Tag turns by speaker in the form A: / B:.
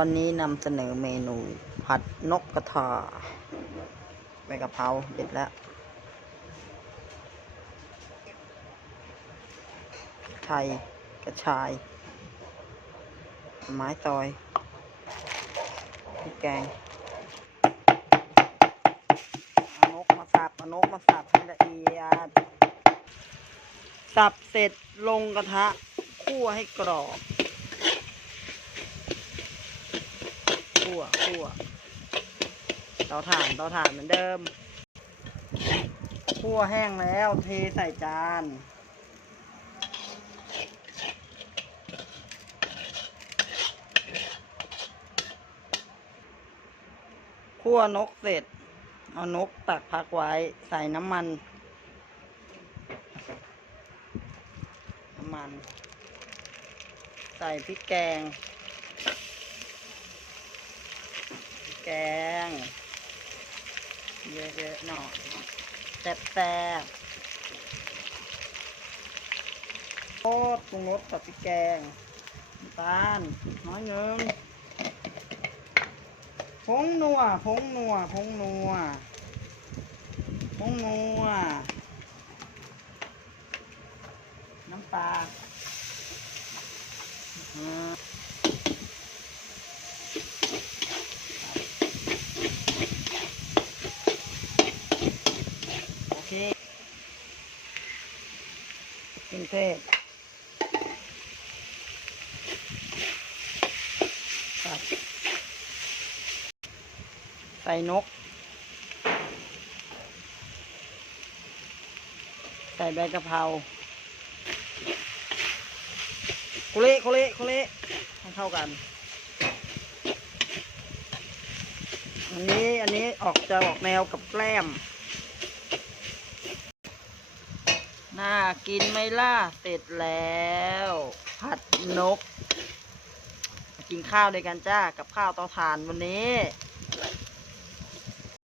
A: วันนี้นำเสนอเมนู ผัดนกกระทาใบกะเพราเด็ดแล้ว ไทยกระชาย ไม้ตอยพริกแกงนกมาสับนกมาสับให้ละเอียด สับเสร็จลงกระทะคั่วให้กรอบ คั่วคั่วเตาถ่านเตาถ่านเหมือนเดิมคั่วแห้งแล้วเทใส่จาน คั่วนกเสร็จ เอานกตักพักไว้ใส่น้ำมัน น้ำมัน ใส่พริกแกง พริก แกง เยอะๆหน่อยแซ่บๆโคตรปรุงรสกับพริกแกงน้ำตาลน้อยหนึงผงนัวผงนัวผงนัวผงนัว น้ำปลาอืม โอเคเครื่องเทศใส่นก ใส่ใบกะเพราโคเละโคเละโคเละให้เข้ากัน อันนี้อันนี้ออกจะออกแนวกับแกล้ม่ะ กินไหมล่ะเสร็จแล้ว ผัดนก กินข้าวด้วยกันจ้า กับข้าวเตาถ่านวันนี้